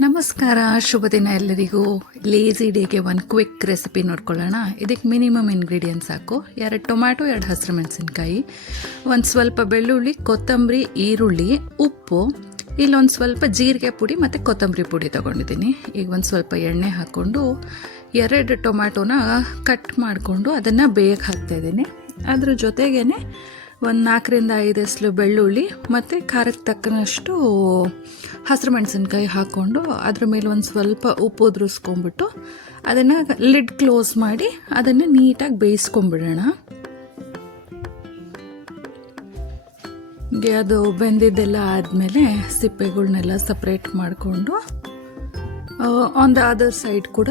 ನಮಸ್ಕಾರ, ಶುಭ ದಿನ ಎಲ್ಲರಿಗೂ. ಲೇಝಿ ಡೇಗೆ ಒಂದು ಕ್ವಿಕ್ ರೆಸಿಪಿ ನೋಡ್ಕೊಳ್ಳೋಣ. ಇದಕ್ಕೆ ಮಿನಿಮಮ್ ಇಂಗ್ರೀಡಿಯೆಂಟ್ಸ್ ಸಾಕು. 2 ಟೊಮ್ಯಾಟೊ, 2 ಹಸಿರು ಮೆಣಸಿನ್ಕಾಯಿ, ಒಂದು ಸ್ವಲ್ಪ ಬೆಳ್ಳುಳ್ಳಿ, ಕೊತ್ತಂಬರಿ, ಈರುಳ್ಳಿ, ಉಪ್ಪು, ಇಲ್ಲೊಂದು ಸ್ವಲ್ಪ ಜೀರಿಗೆ ಪುಡಿ ಮತ್ತು ಕೊತ್ತಂಬರಿ ಪುಡಿ ತೊಗೊಂಡಿದ್ದೀನಿ. ಈಗ ಒಂದು ಸ್ವಲ್ಪ ಎಣ್ಣೆ ಹಾಕ್ಕೊಂಡು 2 ಟೊಮ್ಯಾಟೊನ ಕಟ್ ಮಾಡಿಕೊಂಡು ಅದನ್ನು ಬೇಯಕ್ಕೆ ಹಾಕ್ತಾಯಿದ್ದೀನಿ. ಅದ್ರ ಜೊತೆಗೇ ಒಂದು 4ರಿಂದ 5 ಎಸಳು ಬೆಳ್ಳುಳ್ಳಿ ಮತ್ತು ಖಾರಕ್ಕೆ ತಕ್ಕನಷ್ಟು ಹಸಿರು ಮೆಣಸಿನ್ಕಾಯಿ ಹಾಕ್ಕೊಂಡು ಅದ್ರ ಮೇಲೆ ಒಂದು ಸ್ವಲ್ಪ ಉಪ್ಪು ಉದುರಿಸ್ಕೊಂಬಿಟ್ಟು ಅದನ್ನು ಲಿಡ್ ಕ್ಲೋಸ್ ಮಾಡಿ ಅದನ್ನು ನೀಟಾಗಿ ಬೇಯಿಸ್ಕೊಂಬಿಡೋಣ. ಅದು ಬೆಂದಿದ್ದೆಲ್ಲ ಆದಮೇಲೆ ಸಿಪ್ಪೆಗಳ್ನೆಲ್ಲ ಸಪ್ರೇಟ್ ಮಾಡಿಕೊಂಡು ಆನ್ ದ ಅದರ್ ಸೈಡ್ ಕೂಡ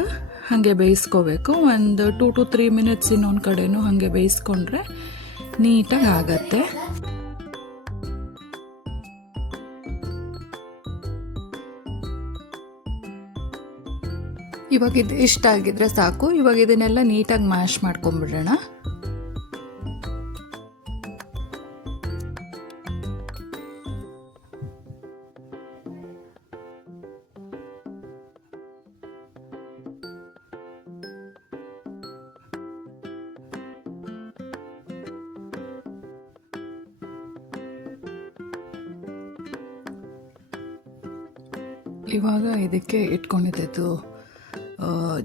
ಹಾಗೆ ಬೇಯಿಸ್ಕೋಬೇಕು. ಒಂದು 2 to 3 ಮಿನಿಟ್ಸ್ ಇನ್ನೊಂದು ಕಡೆನೂ ಹಾಗೆ ಬೇಯಿಸ್ಕೊಂಡ್ರೆ ನೀಟಾಗಿ ಆಗತ್ತೆ. ಇವಾಗ ಇದು ಇಷ್ಟ ಆಗಿದ್ರೆ ಸಾಕು. ಇವಾಗ ಇದನ್ನೆಲ್ಲ ನೀಟಾಗಿ ಮ್ಯಾಶ್ ಮಾಡ್ಕೊಂಡ್ಬಿಡೋಣ. ಇವಾಗ ಇದಕ್ಕೆ ಇಟ್ಕೊಂಡಿದ್ದು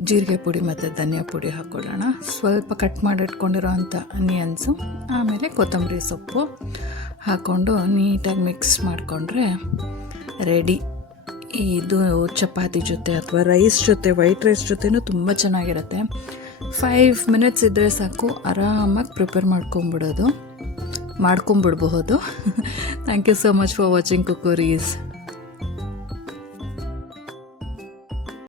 ಜೀರಿಗೆ ಪುಡಿ ಮತ್ತು ಧನಿಯಾ ಪುಡಿ ಹಾಕ್ಕೊಳ್ಳೋಣ. ಸ್ವಲ್ಪ ಕಟ್ ಮಾಡಿ ಇಟ್ಕೊಂಡಿರೋ ಅಂಥ ಆನಿಯನ್ಸು, ಆಮೇಲೆ ಕೊತ್ತಂಬರಿ ಸೊಪ್ಪು ಹಾಕ್ಕೊಂಡು ನೀಟಾಗಿ ಮಿಕ್ಸ್ ಮಾಡಿಕೊಂಡ್ರೆ ರೆಡಿ. ಇದು ಚಪಾತಿ ಜೊತೆ ಅಥವಾ ರೈಸ್ ಜೊತೆ, ವೈಟ್ ರೈಸ್ ಜೊತೆನೂ ತುಂಬ ಚೆನ್ನಾಗಿರುತ್ತೆ. 5 ಮಿನಿಟ್ಸ್ ಇದ್ದರೆ ಸಾಕು, ಆರಾಮಾಗಿ ಪ್ರಿಪೇರ್ ಮಾಡ್ಕೊಂಬಿಡ್ಬಹುದು. Thank you so much for watching ಕುಕ್ಕರೀಸ್.